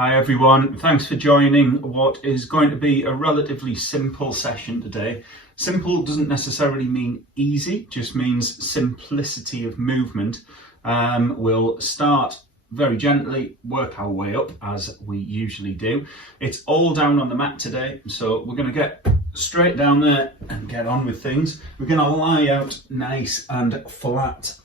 Hi everyone, thanks for joining what is going to be a relatively simple session today. Simple doesn't necessarily mean easy, just means simplicity of movement. We'll start very gently, work our way up as we usually do. It's all down on the mat today, so we're going to get straight down there and get on with things. We're going to lie out nice and flat.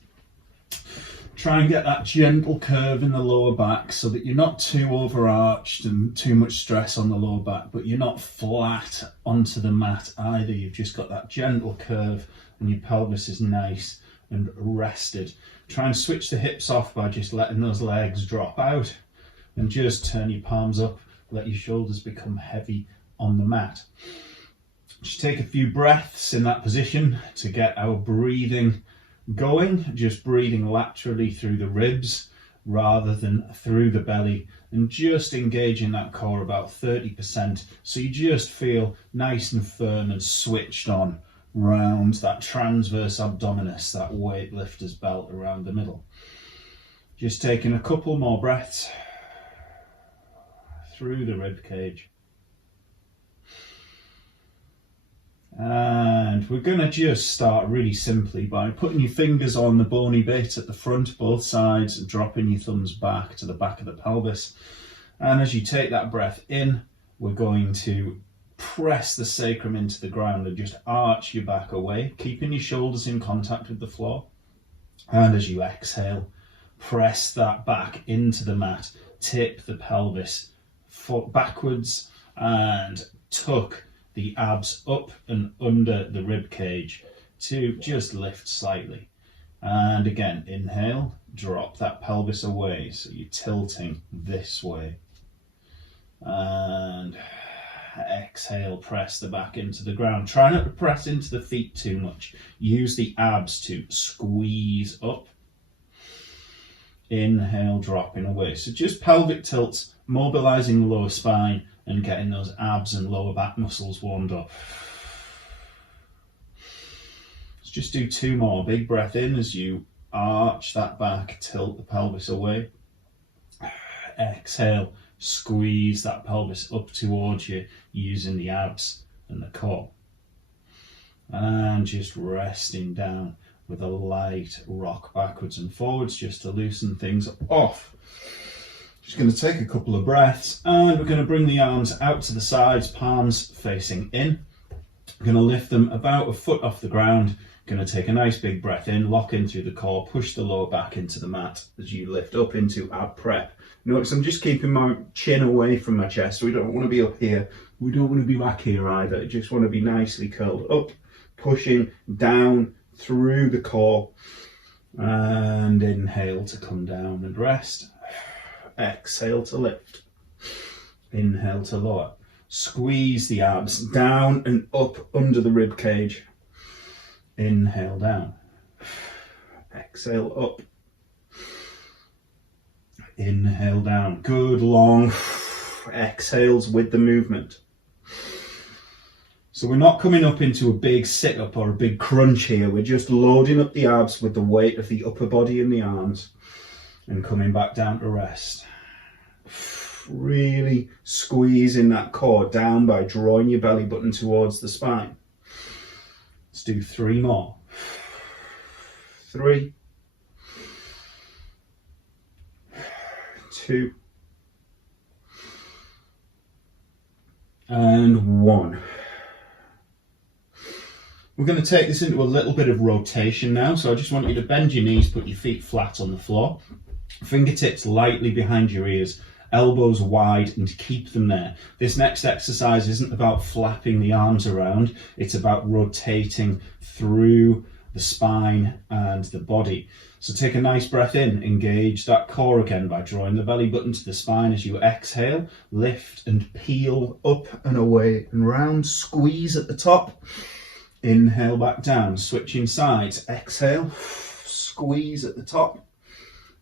Try and get that gentle curve in the lower back so that you're not too overarched and too much stress on the lower back, but you're not flat onto the mat either. You've just got that gentle curve and your pelvis is nice and rested. Try and switch the hips off by just letting those legs drop out and just turn your palms up, let your shoulders become heavy on the mat. Just take a few breaths in that position to get our breathing going, just breathing laterally through the ribs rather than through the belly, and just engaging that core about 30%, so you just feel nice and firm and switched on round that transverse abdominis, that weightlifter's belt around the middle. Just taking a couple more breaths through the rib cage. And we're going to just start really simply by putting your fingers on the bony bit at the front, both sides, and dropping your thumbs back to the back of the pelvis. And as you take that breath in, we're going to press the sacrum into the ground and just arch your back away, keeping your shoulders in contact with the floor. And as you exhale, press that back into the mat, tip the pelvis backwards and tuck the abs up and under the rib cage to just lift slightly. And again, inhale, drop that pelvis away, so you're tilting this way. And exhale, press the back into the ground. Try not to press into the feet too much. Use the abs to squeeze up. Inhale, dropping away. So just pelvic tilts, mobilizing the lower spine and getting those abs and lower back muscles warmed up. Let's just do two more. Big breath in as you arch that back, tilt the pelvis away. Exhale, squeeze that pelvis up towards you using the abs and the core. And just resting down with a light rock backwards and forwards just to loosen things off. Just going to take a couple of breaths, and we're going to bring the arms out to the sides, palms facing in. We're going to lift them about a foot off the ground. Going to take a nice big breath in, lock in through the core, push the lower back into the mat as you lift up into ab prep. Notice I'm just keeping my chin away from my chest. We don't want to be up here. We don't want to be back here either. I just want to be nicely curled up, pushing down through the core. And inhale to come down and rest. Exhale to lift. Inhale to lower. Squeeze the abs down and up under the rib cage. Inhale down. Exhale up. Inhale down. Good long exhales with the movement. So we're not coming up into a big sit-up or a big crunch here. We're just loading up the abs with the weight of the upper body and the arms and coming back down to rest. Really squeezing that core down by drawing your belly button towards the spine. Let's do three more. 3, 2, and 1. We're going to take this into a little bit of rotation now, so I just want you to bend your knees, put your feet flat on the floor, fingertips lightly behind your ears, elbows wide, and keep them there. This next exercise isn't about flapping the arms around, it's about rotating through the spine and the body. So take a nice breath in, engage that core again by drawing the belly button to the spine. As you exhale, lift and peel up and away and round, squeeze at the top. Inhale back down, switching sides. Exhale, squeeze at the top.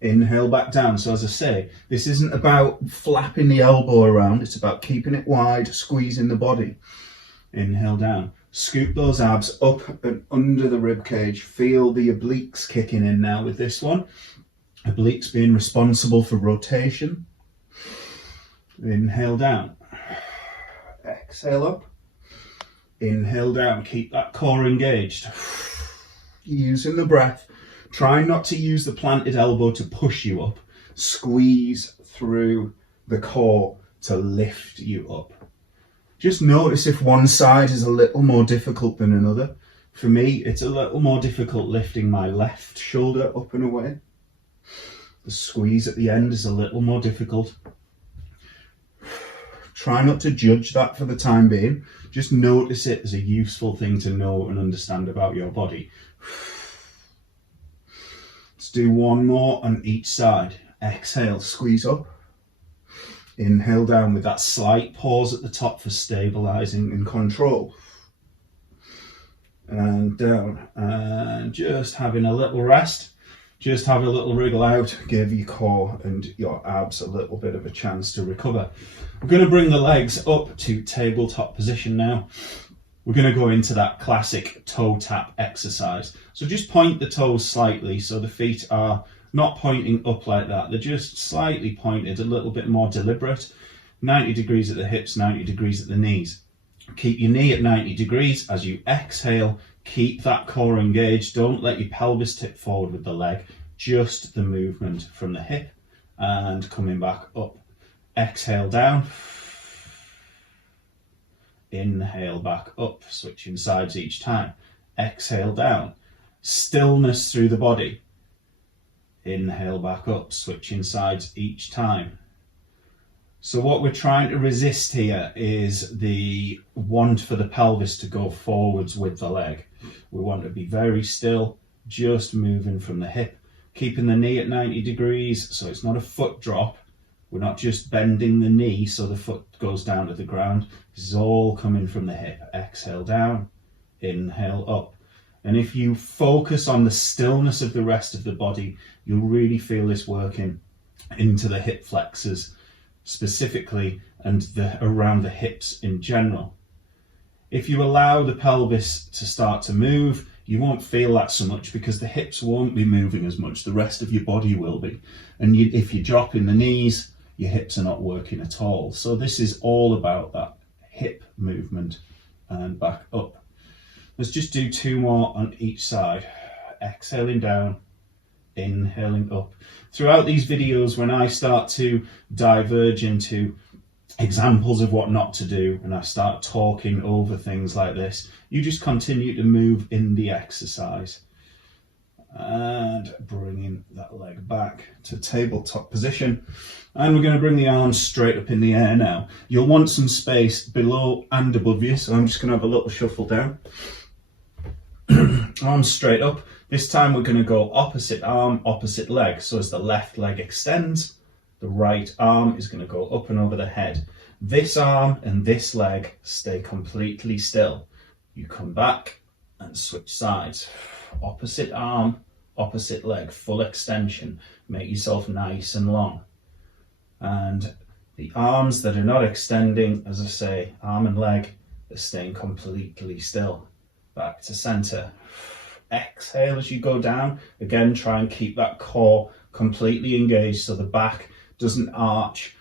Inhale back down. So as I say, this isn't about flapping the elbow around, it's about keeping it wide, squeezing the body. Inhale down. Scoop those abs up and under the rib cage. Feel the obliques kicking in now with this one. Obliques being responsible for rotation. Inhale down. Exhale up. Inhale down. Keep that core engaged. Using the breath. Try not to use the planted elbow to push you up. Squeeze through the core to lift you up. Just notice if one side is a little more difficult than another. For me, it's a little more difficult lifting my left shoulder up and away. The squeeze at the end is a little more difficult. Try not to judge that for the time being. Just notice it as a useful thing to know and understand about your body. Let's do one more on each side. Exhale, squeeze up. Inhale down with that slight pause at the top for stabilizing and control. And down. And just having a little rest. Just have a little wriggle out. Give your core and your abs a little bit of a chance to recover. We're going to bring the legs up to tabletop position now. We're going to go into that classic toe tap exercise. So just point the toes slightly so the feet are not pointing up like that. They're just slightly pointed, a little bit more deliberate. 90 degrees at the hips, 90 degrees at the knees. Keep your knee at 90 degrees as you exhale. Keep that core engaged. Don't let your pelvis tip forward with the leg. Just the movement from the hip and coming back up. Exhale down. Inhale back up, switching sides each time. Exhale down. Stillness through the body. Inhale back up, switching sides each time. So what we're trying to resist here is the want for the pelvis to go forwards with the leg. We want to be very still, just moving from the hip, keeping the knee at 90 degrees so it's not a foot drop. We're not just bending the knee so the foot goes down to the ground. This is all coming from the hip. Exhale down, inhale up. And if you focus on the stillness of the rest of the body, you'll really feel this working into the hip flexors specifically and around the hips in general. If you allow the pelvis to start to move, you won't feel that so much because the hips won't be moving as much. The rest of your body will be. And if you're dropping the knees, your hips are not working at all. So this is all about that hip movement and back up. Let's just do two more on each side. Exhaling down, inhaling up. Throughout these videos, when I start to diverge into examples of what not to do and I start talking over things like this, you just continue to move in the exercise. And bringing that leg back to tabletop position. And we're going to bring the arms straight up in the air now. You'll want some space below and above you, so I'm just going to have a little shuffle down. Arms straight up. This time we're going to go opposite arm, opposite leg. So as the left leg extends, the right arm is going to go up and over the head. This arm and this leg stay completely still. You come back and switch sides. Opposite arm, opposite leg, full extension. Make yourself nice and long. And the arms that are not extending, as I say, arm and leg, are staying completely still. Back to center. Exhale as you go down. Again, try and keep that core completely engaged so the back doesn't arch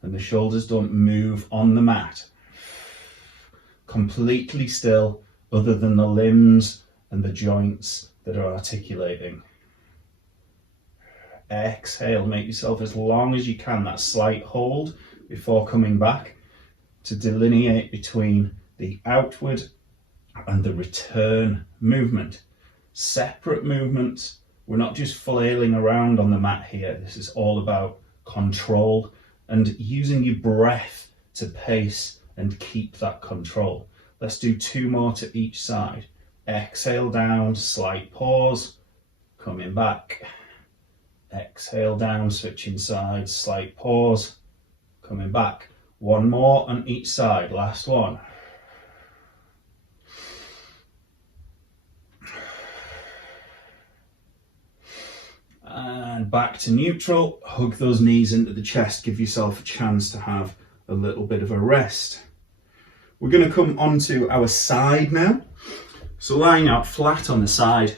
and the shoulders don't move on the mat. Completely still, other than the limbs and the joints that are articulating. Exhale, make yourself as long as you can, that slight hold before coming back to delineate between the outward and the return movement. Separate movements. We're not just flailing around on the mat here. This is all about control and using your breath to pace and keep that control. Let's do two more to each side. Exhale down, slight pause, coming back. Exhale down, switching sides, slight pause, coming back. One more on each side, last one. And back to neutral. Hug those knees into the chest, give yourself a chance to have a little bit of a rest. We're going to come onto our side now. So lying out flat on the side,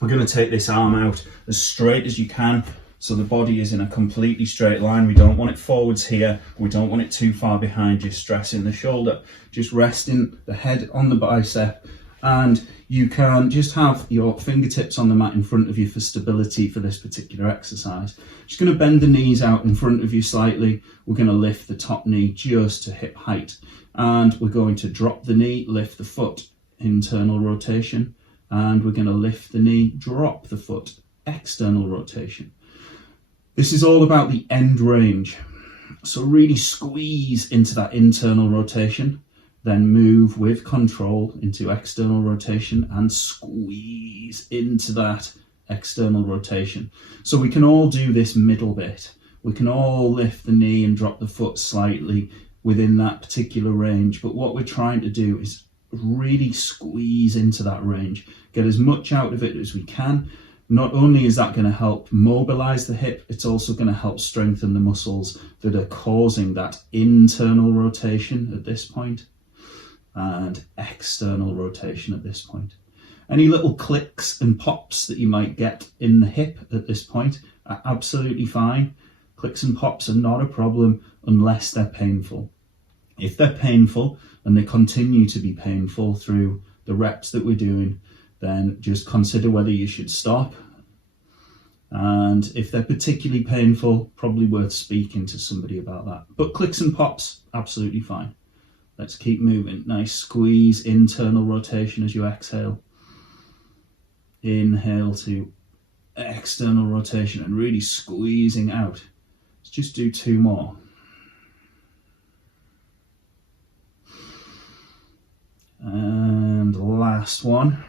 we're going to take this arm out as straight as you can, So the body is in a completely straight line. We don't want it forwards here. We don't want it too far behind you, stressing the shoulder. Just resting the head on the bicep, and you can just have your fingertips on the mat in front of you for stability for this particular exercise. Just going to bend the knees out in front of you slightly. We're going to lift the top knee just to hip height, and we're going to drop the knee, lift the foot, internal rotation, and we're going to lift the knee, drop the foot, external rotation. This is all about the end range. So really squeeze into that internal rotation, then move with control into external rotation and squeeze into that external rotation. So we can all do this middle bit. We can all lift the knee and drop the foot slightly within that particular range. But what we're trying to do is really squeeze into that range, get as much out of it as we can. Not only is that going to help mobilize the hip, it's also going to help strengthen the muscles that are causing that internal rotation at this point and external rotation at this point. Any little clicks and pops that you might get in the hip at this point are absolutely fine. Clicks and pops are not a problem unless they're painful. If they're painful and they continue to be painful through the reps that we're doing, then just consider whether you should stop. And if they're particularly painful, probably worth speaking to somebody about that. But clicks and pops, absolutely fine. Let's keep moving. Nice squeeze, internal rotation as you exhale. Inhale to external rotation and really squeezing out. Let's just do 2 more. And last one.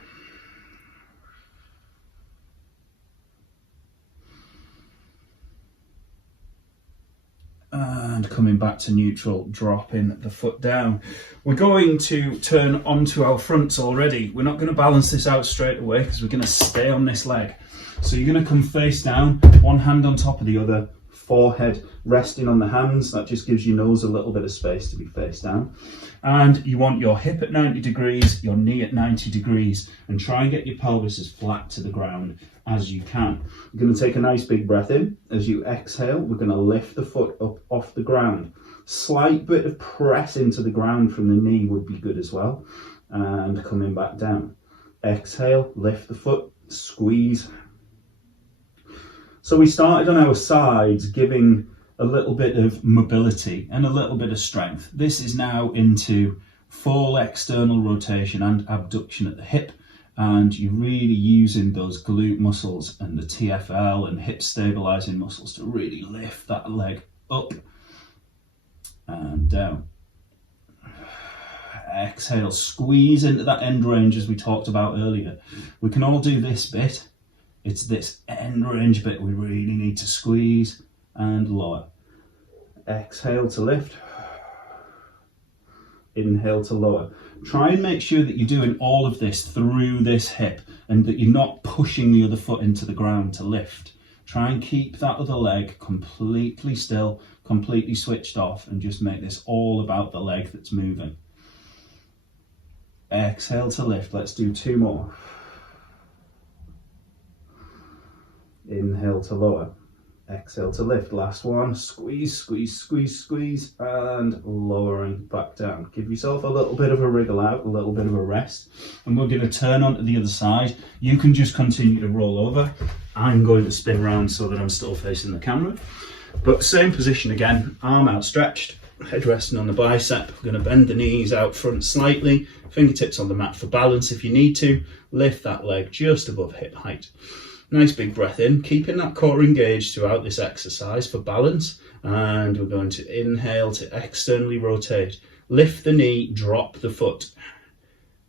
And coming back to neutral, dropping the foot down. We're going to turn onto our fronts already. We're not going to balance this out straight away because we're going to stay on this leg. So you're going to come face down, one hand on top of the other, forehead resting on the hands. That just gives your nose a little bit of space to be face down. And you want your hip at 90 degrees, your knee at 90 degrees, and try and get your pelvis as flat to the ground as you can. You're going to take a nice big breath in. As you exhale, we're going to lift the foot up off the ground. Slight bit of press into the ground from the knee would be good as well. And coming back down. Exhale, lift the foot, squeeze. So we started on our sides, giving a little bit of mobility and a little bit of strength. This is now into full external rotation and abduction at the hip, and you're really using those glute muscles and the TFL and hip stabilizing muscles to really lift that leg up and down. Exhale, squeeze into that end range as we talked about earlier. We can all do this bit. It's this end range bit we really need to squeeze and lower. Exhale to lift. Inhale to lower. Try and make sure that you're doing all of this through this hip and that you're not pushing the other foot into the ground to lift. Try and keep that other leg completely still, completely switched off, and just make this all about the leg that's moving. Exhale to lift. Let's do 2 more. Inhale to lower. Exhale to lift. Last one. Squeeze, squeeze, squeeze, squeeze, and lowering back down. Give yourself a little bit of a wriggle out, a little bit of a rest, and we're going to turn onto the other side. You can just continue to roll over. I'm going to spin around so that I'm still facing the camera. But same position again, arm outstretched, head resting on the bicep. We're going to bend the knees out front slightly, fingertips on the mat for balance if you need to. Lift that leg just above hip height. Nice big breath in, keeping that core engaged throughout this exercise for balance. And we're going to inhale to externally rotate. Lift the knee, drop the foot.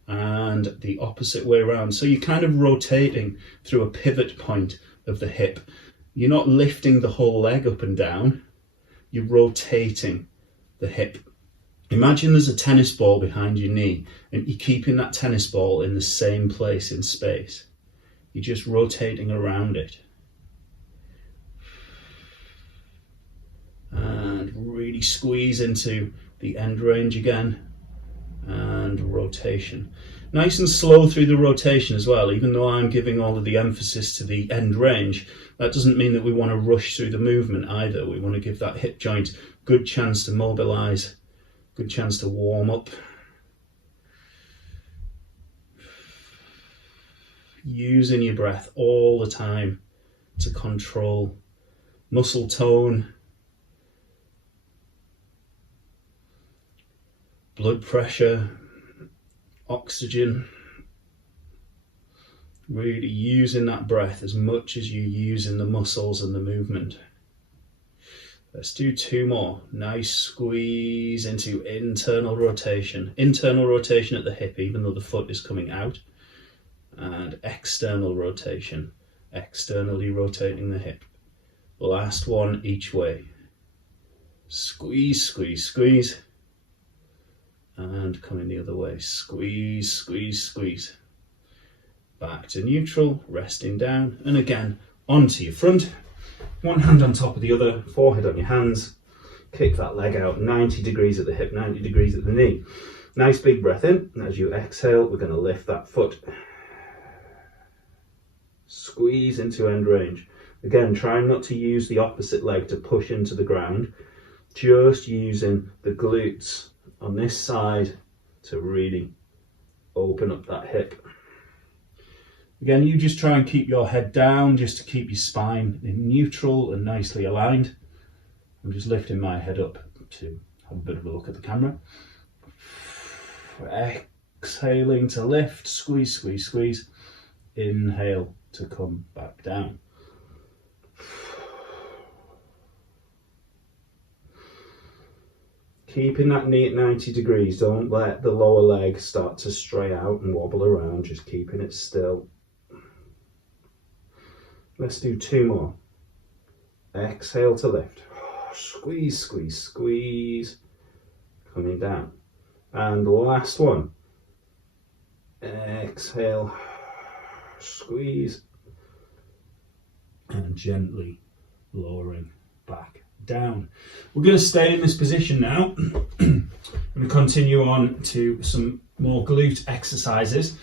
And the opposite way around. So you're kind of rotating through a pivot point of the hip. You're not lifting the whole leg up and down. You're rotating the hip. Imagine there's a tennis ball behind your knee and you're keeping that tennis ball in the same place in space. You're just rotating around it. And really squeeze into the end range again. And rotation. Nice and slow through the rotation as well. Even though I'm giving all of the emphasis to the end range, that doesn't mean that we want to rush through the movement either. We want to give that hip joint good chance to mobilize, good chance to warm up. Using your breath all the time to control muscle tone, blood pressure, oxygen. Really using that breath as much as you're using the muscles and the movement. Let's do 2 more. Nice squeeze into internal rotation. Internal rotation at the hip, even though the foot is coming out. And external rotation, externally rotating the hip. Last one each way. Squeeze, squeeze, squeeze. And coming the other way. Squeeze, squeeze, squeeze. Back to neutral, resting down. And again, onto your front. One hand on top of the other, forehead on your hands. Kick that leg out 90 degrees at the hip, 90 degrees at the knee. Nice big breath in. And as you exhale, we're going to lift that foot. Squeeze into end range. Again, try not to use the opposite leg to push into the ground. Just using the glutes on this side to really open up that hip. Again, you just try and keep your head down just to keep your spine in neutral and nicely aligned. I'm just lifting my head up to have a bit of a look at the camera. Exhaling to lift, squeeze, squeeze, squeeze. Inhale to come back down. Keeping that knee at 90 degrees. Don't let the lower leg start to stray out and wobble around, just keeping it still. Let's do 2 more. Exhale to lift. Squeeze, squeeze, squeeze. Coming down. And the last one. Exhale. Squeeze. And gently lowering back down. We're going to stay in this position now. I'm going to continue on to some more glute exercises.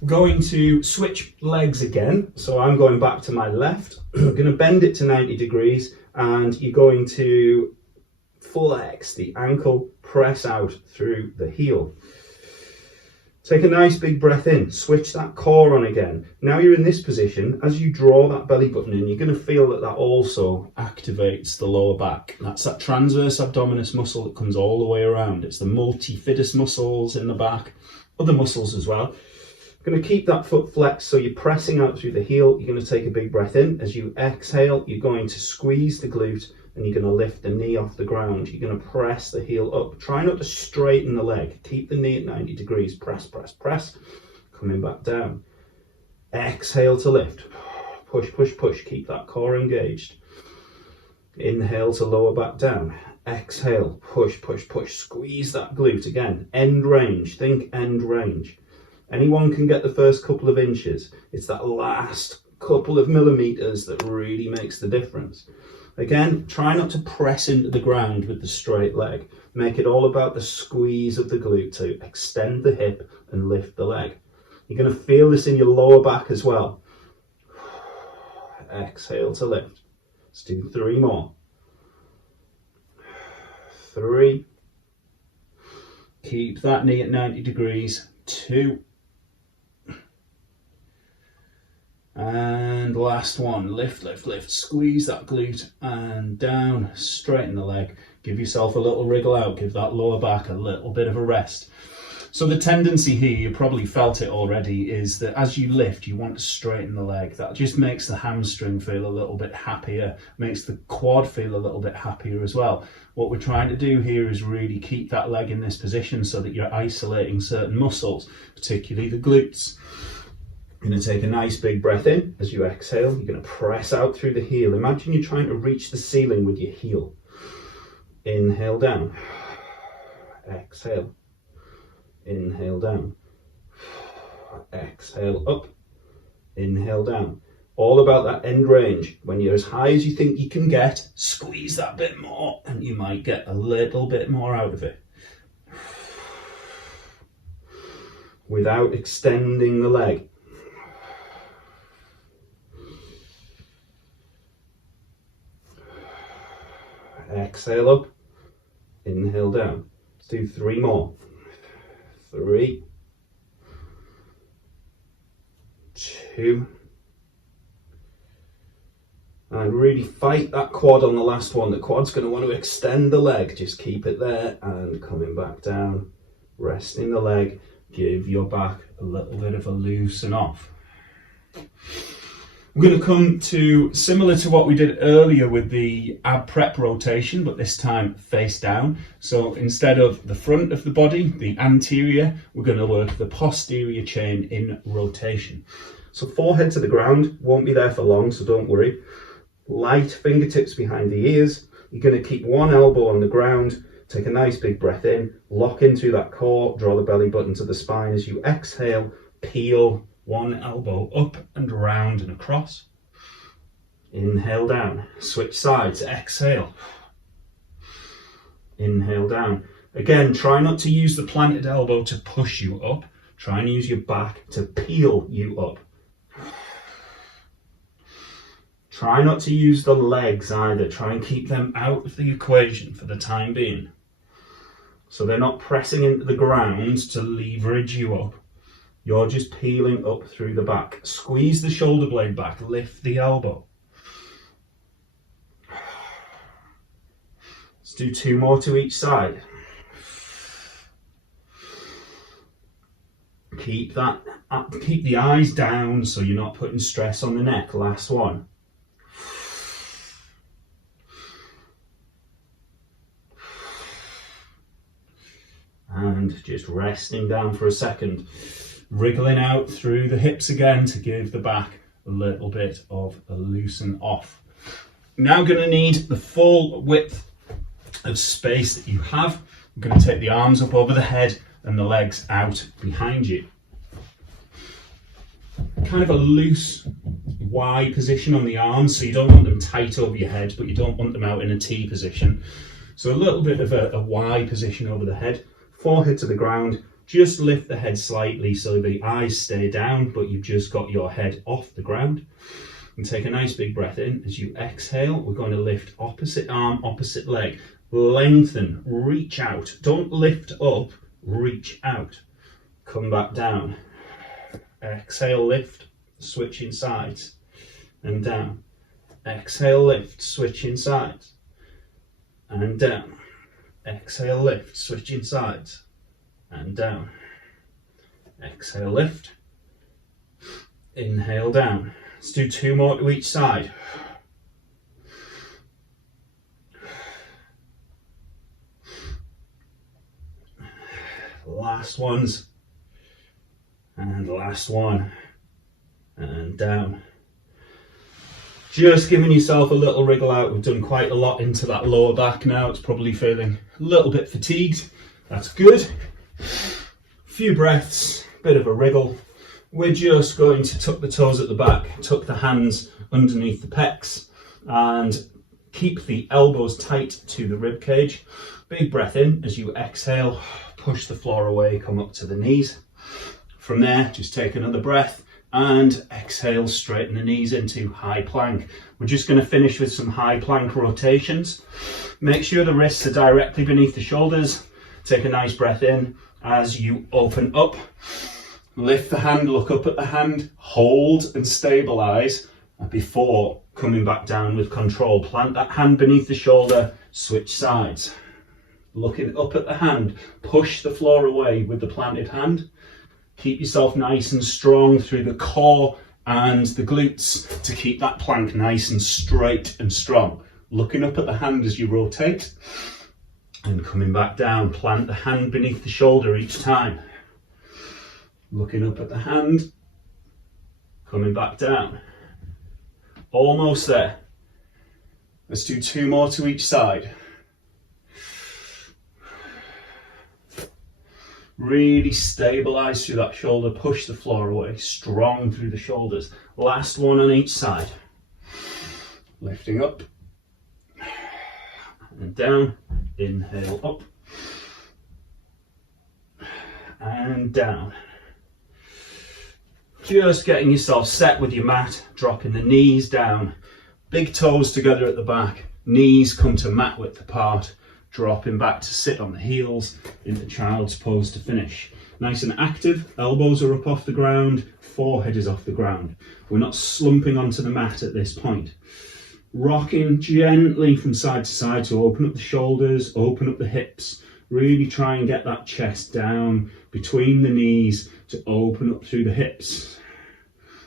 We're going to switch legs again. So I'm going back to my left. I'm going to bend it to 90 degrees and you're going to flex the ankle, press out through the heel. Take a nice big breath in, switch that core on again. Now you're in this position. As you draw that belly button in, you're going to feel that that also activates the lower back. That's that transverse abdominis muscle that comes all the way around. It's the multifidus muscles in the back, other muscles as well. You're going to keep that foot flexed, so you're pressing out through the heel. You're going to take a big breath in. As you exhale, you're going to squeeze the glute and you're going to lift the knee off the ground. You're going to press the heel up. Try not to straighten the leg. Keep the knee at 90 degrees. Press, press, press. Coming back down. Exhale to lift. Push, push, push. Keep that core engaged. Inhale to lower back down. Exhale. Push, push, push. Squeeze that glute again. End range. Think end range. Anyone can get the first couple of inches. It's that last couple of millimeters that really makes the difference. Again, try not to press into the ground with the straight leg. Make it all about the squeeze of the glute to extend the hip and lift the leg. You're going to feel this in your lower back as well. Exhale to lift. Let's do 3 more. 3. Keep that knee at 90 degrees. 2. And last one, lift, lift, lift, squeeze that glute and down, straighten the leg, give yourself a little wriggle out, give that lower back a little bit of a rest. So the tendency here, you probably felt it already, is that as you lift, you want to straighten the leg. That just makes the hamstring feel a little bit happier, makes the quad feel a little bit happier as well. What we're trying to do here is really keep that leg in this position so that you're isolating certain muscles, particularly the glutes. You're going to take a nice big breath in. As you exhale, you're going to press out through the heel. Imagine you're trying to reach the ceiling with your heel. Inhale down. Exhale. Inhale down. Exhale up. Inhale down. All about that end range. When you're as high as you think you can get, squeeze that bit more and you might get a little bit more out of it. without extending the leg. Exhale up, inhale down. Let's do 3 more. 3, 2, and really fight that quad on the last one. The quad's going to want to extend the leg. Just keep it there and coming back down, resting the leg. Give your back a little bit of a loosen off. We're going to come to similar to what we did earlier with the ab prep rotation, but this time face down. So instead of the front of the body, the anterior, we're going to work the posterior chain in rotation. So forehead to the ground, won't be there for long, so don't worry. Light fingertips behind the ears. You're going to keep one elbow on the ground. Take a nice big breath in, lock into that core, draw the belly button to the spine. As you exhale, peel one elbow up and around and across. Inhale down, switch sides, exhale. Inhale down. Again, try not to use the planted elbow to push you up. Try and use your back to peel you up. Try not to use the legs either. Try and keep them out of the equation for the time being. So they're not pressing into the ground to leverage you up. You're just peeling up through the back. Squeeze the shoulder blade back, lift the elbow. Let's do 2 more to each side. Keep the eyes down so you're not putting stress on the neck. Last one. And just resting down for a second, wriggling out through the hips again to give the back a little bit of a loosen off. Now going to need the full width of space that you have. I'm going to take the arms up over the head and the legs out behind you. Kind of a loose Y position on the arms, so you don't want them tight over your head, but you don't want them out in a T position. So a little bit of a Y position over the head. Forehead to the ground, just lift the head slightly so the eyes stay down, but you've just got your head off the ground. And take a nice big breath in. As you exhale, we're going to lift opposite arm, opposite leg. Lengthen, reach out. Don't lift up, reach out. Come back down. Exhale, lift, switching sides and down. Exhale, lift, switching sides and down. Exhale, lift, switching sides and down. Exhale, lift. Inhale, down. Let's do 2 more to each side. Last ones. And last one. And down. Just giving yourself a little wriggle out. We've done quite a lot into that lower back now. It's probably feeling a little bit fatigued. That's good. Few breaths, bit of a wriggle. We're just going to tuck the toes at the back, tuck the hands underneath the pecs and keep the elbows tight to the rib cage. Big breath in. As you exhale, push the floor away, come up to the knees. From there, just take another breath and exhale, straighten the knees into high plank. We're just going to finish with some high plank rotations. Make sure the wrists are directly beneath the shoulders. Take a nice breath in. As you open up, lift the hand, look up at the hand, hold and stabilize before coming back down with control. Plant that hand beneath the shoulder, switch sides. Looking up at the hand, push the floor away with the planted hand. Keep yourself nice and strong through the core and the glutes to keep that plank nice and straight and strong. Looking up at the hand as you rotate and coming back down. Plant the hand beneath the shoulder each time. Looking up at the hand, coming back down. Almost there. Let's do 2 more to each side. Really stabilize through that shoulder, push the floor away, strong through the shoulders. Last one on each side. Lifting up and down, inhale up and down. Just getting yourself set with your mat, dropping the knees down, big toes together at the back, knees come to mat width apart, dropping back to sit on the heels into child's pose to finish. Nice and active, elbows are up off the ground, forehead is off the ground. We're not slumping onto the mat at this point. Rocking gently from side to side to open up the shoulders, open up the hips. Really try and get that chest down between the knees to open up through the hips.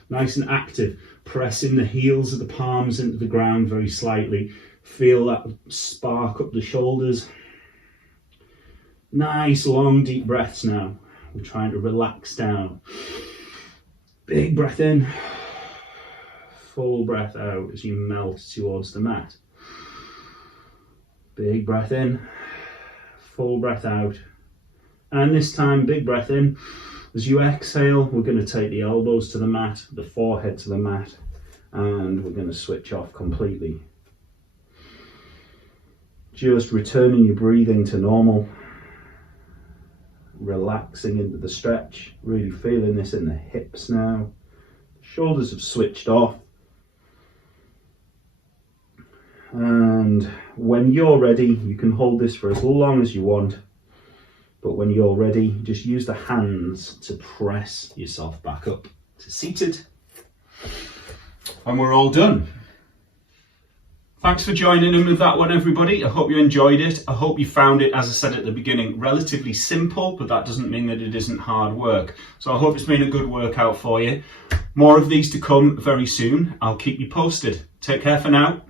Nice and active, pressing the heels of the palms into the ground very slightly. Feel that spark up the shoulders. Nice long deep breaths now. We're trying to relax down. Big breath in. Full breath out as you melt towards the mat. Big breath in. Full breath out. And this time, big breath in. As you exhale, we're going to take the elbows to the mat, the forehead to the mat, and we're going to switch off completely. Just returning your breathing to normal. Relaxing into the stretch, really feeling this in the hips now. Shoulders have switched off. And when you're ready, you can hold this for as long as you want. But when you're ready, just use the hands to press yourself back up to seated. And we're all done. Thanks for joining in with that one, everybody. I hope you enjoyed it. I hope you found it, as I said at the beginning, relatively simple, but that doesn't mean that it isn't hard work. So I hope it's been a good workout for you. More of these to come very soon. I'll keep you posted. Take care for now.